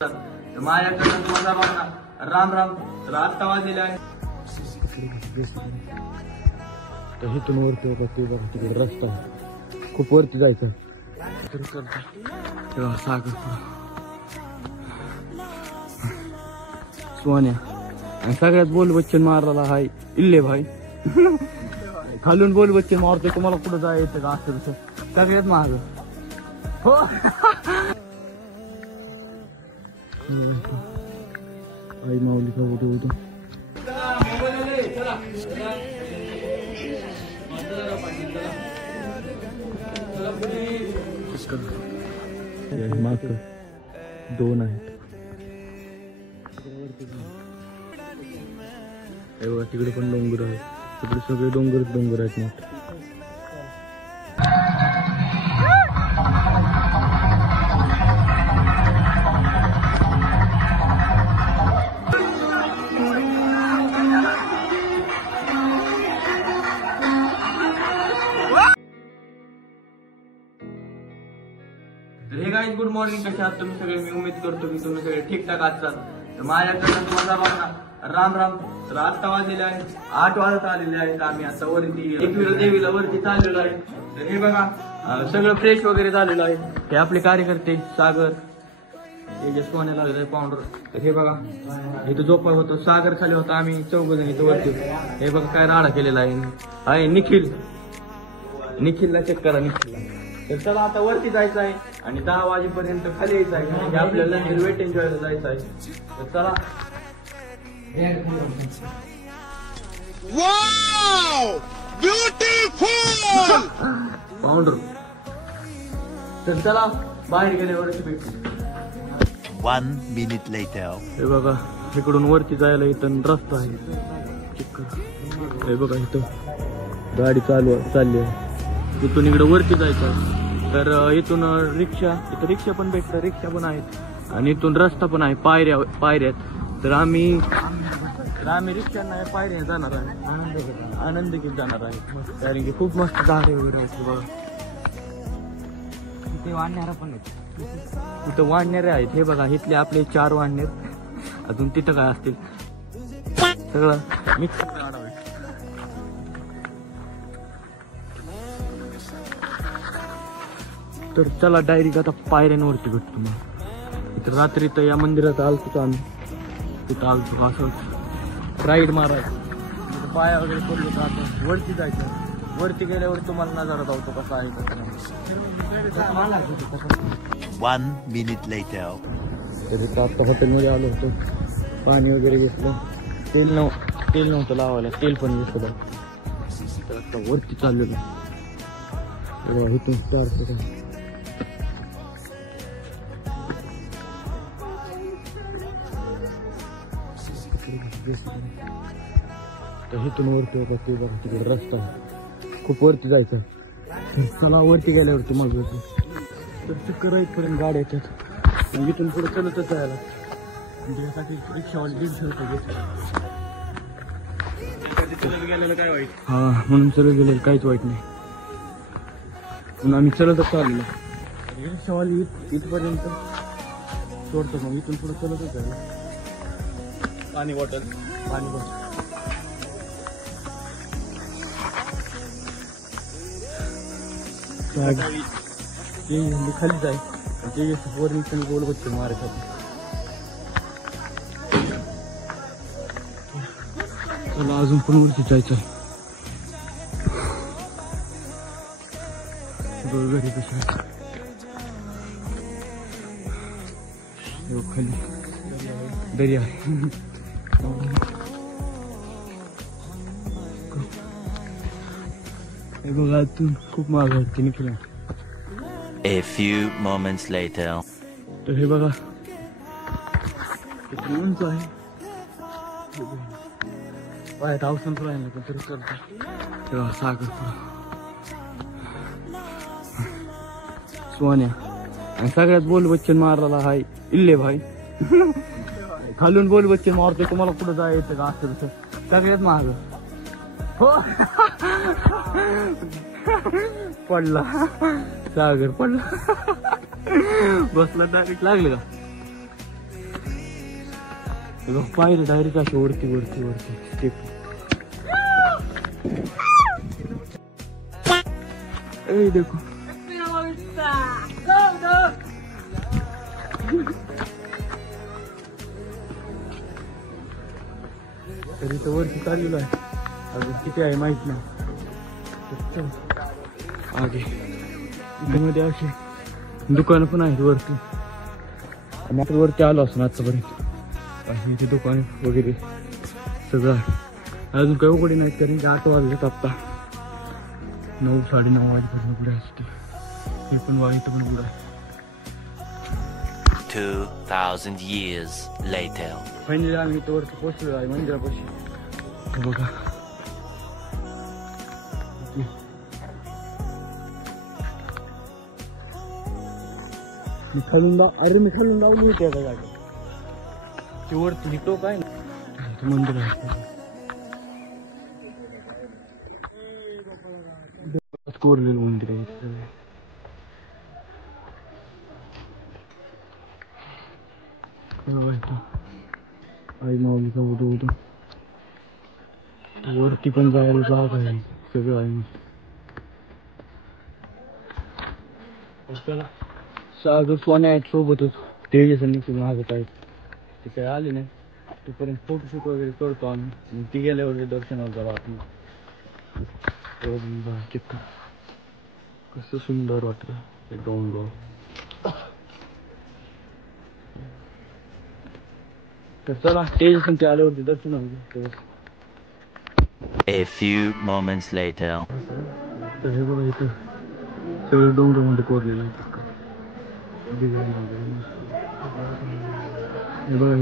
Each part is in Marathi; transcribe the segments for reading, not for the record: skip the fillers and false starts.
माझ्याकडनं तुम्हाला सर्वांना राम राम. तर आत्ता वाजलेले आहे तर इथून वरती होता ते बघा तिकडे रस्ता आहे, खूप वरती जायचं. सागर सोन्या आणि सगळ्यात बोल बच्चन मारला हाय इल्ले भाई. खालून बोल बच्चन मारतोय, तुम्हाला कुठं जायचं का असं तसं सगळ्यात महाग. हो आई माऊली का कुठे होतो माग दोन आहेत तिकडे पण डोंगर आहेत, तिकडे सगळे डोंगर आहेत मोठे. तर हे गाईज गुड मॉर्निंग, कसे आहात तुम्ही सगळे? मी उमेद करतो की तुम्ही सगळे ठीकठाक असतात. तर माझ्याकडनं तुम्हाला सर्वांना राम राम. तर आत्ता वाजलेले आहे 8 वाजत आलेले आहेत. आम्ही आता वरती एकविरा देवीला वरती चाललेलो आहे. तर हे बघा सगळं फ्रेश वगैरे झालेलं आहे. हे आपले कार्यकर्ते सागर, हे जे सोन्याला आलेलं आहे पाऊंडर. तर हे बघा इथं झोपा होतो, सागर खाली होता, आम्ही 4 जण इथं वरती. हे बघा काय राडा केलेला आहे निखिलला चेक करा निखिलला. तर चला आता वरती जायचं आहे आणि 10 वाजेपर्यंत खाली यायचं आहे, म्हणजे आपल्याला नंतर वेट एन्जॉयला जायचं आहे. तर चला. वाव ब्युटिफुल पाऊंडर. तर चला बाहेर गेल्यावरती भेटू. 1 minute later. हे बघा इकडून वरती जायला इथं रस्ता आहे, चेक करा. हे बघा इथं गाडी चालली आहे, इथून इकडे वरती जायचं आहे. तर इथून रिक्षा पण भेटतं, रिक्षा पण आहेत आणि इथून रस्ता पण आहे, पायऱ्यात. तर आम्ही रिक्षांना पायऱ्या जाणार आहे, आनंदगीत जाणार आहे, कारण की खूप मस्त झाडे वगैरे आहेत. बघा इथे वाढणारा पण आहेत, इथं वाढणारे आहेत. हे बघा इथले आपले 4 वाढणेर, अजून तिथं काय असतील सगळं मिक्स. तर चला डायरेक्ट आता पायऱ्यांवरती भेटतो. मग इथं रात्री तर या मंदिरात आलतो आम्ही, तिथं आलतो असं राईड मारायचं, पाया वगैरे पडलो तर आता वरती जायचं. वरती गेल्यावर तुम्हाला नजारा जावतो कसा आहे कसं नाही. 1 minute later. तर इथं आता हॉटेलमध्ये आलो होतो, पाणी वगैरे घेतलं, तेल नव्हतं लावायला, तेल पण घेतलं. तर आता वरती चाललेलो इथून 4 सेकंड. तर इथून वरती होता ते बघा तिकडे रस्ता आहे, खूप वरती जायचं. चला वरती गेल्यावरती मग होतो. तर चक्कर राईटपर्यंत गाड्या येतात, इथून पुढे चलतच जायला. त्यासाठी रिक्षावाले 150 रुपये घेतात. गेलेलं काय वाईट. हा म्हणून चलत गेलेलं काहीच वाईट नाही, म्हणून आम्ही चलतच चाललेलो. रिक्षावाली इथपर्यंत सोडतो, मग इथून पुढे चलतच जायला. पाणी बॉटल खाली जाय ते वरील बोल बच्चे मारायसाठी. चला अजून पण वरती जायचं आहे. घरी कशी खाली दर्या. हे बघा तू खूप महाग आहे निघला. A few moments later. तर हे बघा किती उंच आहे, पायात अवसंत राहिलं पण तरी चालतं. तेव्हा सागर सोन्या आणि सगळ्यात बोल बच्चन मारला हाय इल्ले भाई. खालून बोल बच्चन मारतोय, तुम्हाला कुठं जायचं का असं तसं सगळ्यात महाग. हो पडला सागर, पडला बसला डायरेक्ट लागले का. पाहिलं डायरेक्ट अशी वरती वरती वरती स्टेप. ए देखो तरी तर वरती चाललेलो आहे, अजून किती आहे माहित नाही. आगे मध्ये अशी दुकानं पण आहेत वरती, आणि आपण वरती आलो असं आतापर्यंत. आणि इथे दुकान वगैरे सगळं आहे. अजून काही उघडी नाहीत, कारण की 8 वाजलेत आत्ता. 9 साडेनऊ वाजेपर्यंत उघडे असते. हे पण वाईट पण उघड आहे. 2,000 years later. फायनली आम्ही इथं वरती पोहोचलो आहे मंदिरापाशी. हे बघा मी खालून लावली होती आता जागा. ती वरती टोक आहे ना, ते मंदिर आहे. कोरलेलं मंदिर आहे. आई माऊलीचा उदो वरती पण जायला जागा आहे, सगळं आहे. सागर सोन्या आहेत सोबतच, तेजस आणि मागत आहेत. ते काही आले नाही तोपर्यंत फोटोशूट वगैरे करतो आम्ही. ती गेल्यावर दर्शनाला जाऊ आपण. कसं सुंदर वाटलं ते डोंगर. तर चला तेजस आणि ते आल्यावरती दर्शनाला. A few moments later. तर हे बघा इथं सगळं डोंगरामध्ये कोरलेलं आहे. हे बघा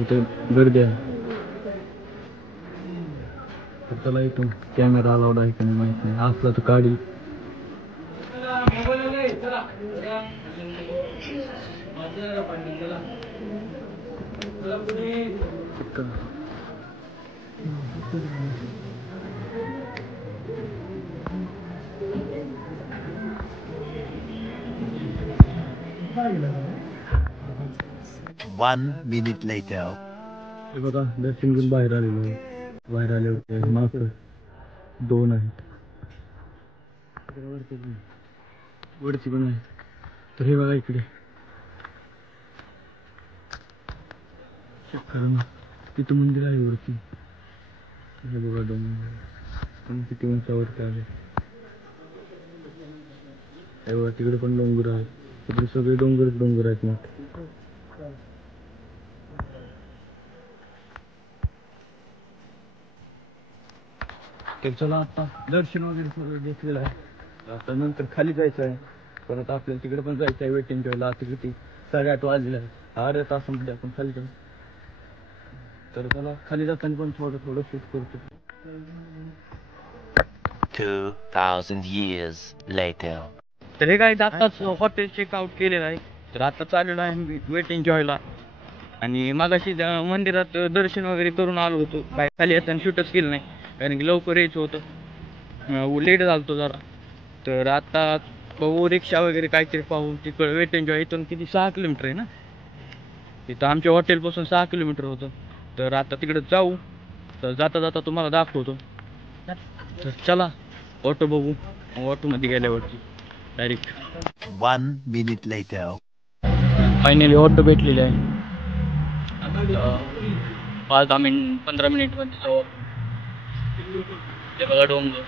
इथं गर्दी आहे. तर त्याला इथून कॅमेरा अलाउड आहे का नाही माहित नाही, असला तर काढी. One minute later. हे बघा दर्शन घेऊन बाहेर आलेलो आहे. बाहेर आल्यावर माग 2 आहेत, वरती पण आहे. तर हे बघा इकडे तिथं मंदिर आहे वरती. हे बघा डोंगर पण किती उंचावरती आले. हे बघा तिकडे पण डोंगर आहे. तिकडे सगळे डोंगर आहेत मोठे. तर चला आता दर्शन वगैरे सगळं घेतलेलं आहे. आता नंतर खाली जायचं आहे. परत आपल्याला तिकडे पण जायचं आहे वेटिंग ठेवायला. आता किती 8:30 वाजले आहे. 8 तासामध्ये आपण खाली जाऊ. तर चला खाली जाताना पण थोडं शूट करतो. 2,000 years later. तर हे काय आताच हॉटेल चेकआउट केलेलं आहे. तर आता चाललेलं आहे वेटिंग ठेवायला. आणि मागाशी मंदिरात दर्शन वगैरे करून आलो होतो. काय खाली येताना शूटच केलं नाही, कारण की लवकर यायचं होतं, लेट झालं होतं जरा. तर आता बघू रिक्षा वगैरे काहीतरी पाहू. तिकडं वेटिंग इथून किती 6 किलोमीटर आहे ना, तिथं आमच्या हॉटेलपासून 6 किलोमीटर होतं. तर आता तिकडं जाऊ. तर जाता जाता तुम्हाला दाखवतो. तर चला ऑटो बघू. ऑटोमध्ये गेल्यावरती direct. 1 minute later. Finally auto भेटलेली आहे. 5-10 मिनिटमध्ये जाऊ. ते बघा डोंगर.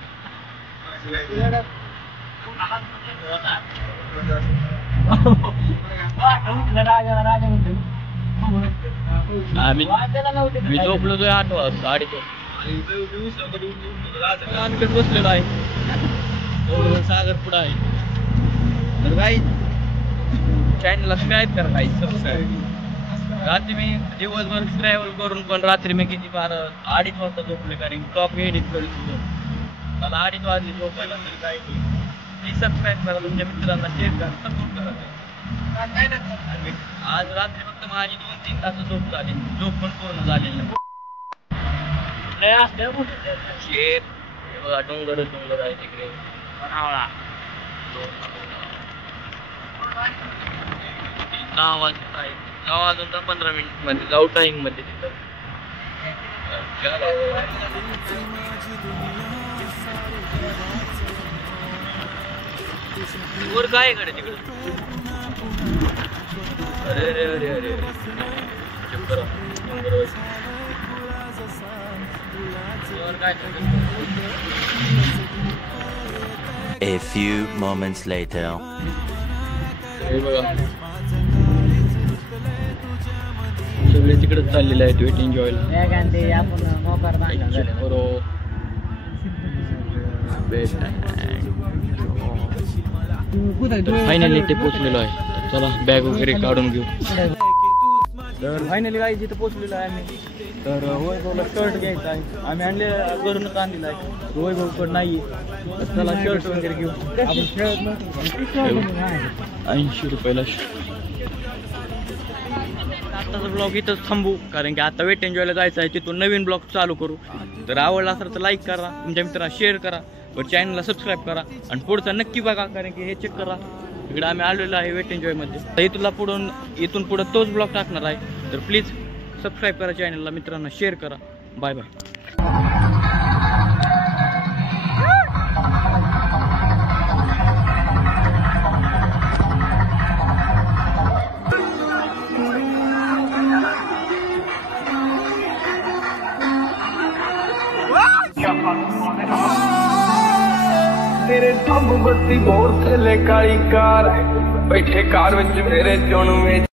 मी झोपलो तो 8 वाजता 8:30. बसलेलो आहे. सागर पुढं आहे. तर काही चॅनलला सबस्क्राईब करा. काही सबस्क्राईब. रात्री मी दिवसभर ट्रॅव्हल करून पण रात्री मी किती 2:30 वाजता झोपले, कारण टॉप एडिट करीत होतो. मला 2:30 वाजले झोपायला. तर काही प्लीज सबस्क्राईब करा, तुमच्या मित्रांना शेअर करा, सपोर्ट करा. आज रात्री फक्त माझी 2-3 तास झोप झाली. झोप पण पूर्ण झालेली नाही. बघा डोंगर आहे तिकडे. आवाज आहे. वाजून 15 मिनिट मध्ये जाऊ टाइम मध्ये तिथं. वर काय आहे कडे तिकडे? अरे अरे अरे अरे चक्कर. वर काय A few moments later. हे बघा सगळे तिकडे चाललेले आहेत वेट एन्जॉयला. फायनली ते पोचलेलो आहे. चला बॅग वगैरे काढून घेऊ. तर फायनली काय जिथं पोचलेलो आहे आम्ही. तर वैभवला शर्ट घ्यायचा आहे. आम्ही आणले घरूनच आणलेला आहे. वैभवकडे नाही. चला शर्ट वगैरे घेऊ. 80 रुपयाला. आत्ताचा ब्लॉग इथंच थांबू कारण की आता वेट एन्जॉयला जायचं आहे. तिथून नवीन ब्लॉग चालू करू. तर आवडला असेल तर लाईक करा, तुमच्या मित्रांना शेअर करा व चॅनलला सबस्क्राईब करा आणि पुढचा नक्की बघा कारण की हे चेक करा इकडे आम्ही आलेलो आहे वेट एन्जॉयमध्ये. तर इथून पुढं तोच ब्लॉग टाकणार आहे. तर प्लीज सबस्क्राईब करा चॅनलला, मित्रांना शेअर करा. Bye bye. तेरे सब बत्ती बोर थले काली कार बैठे कार विच मेरे चुन में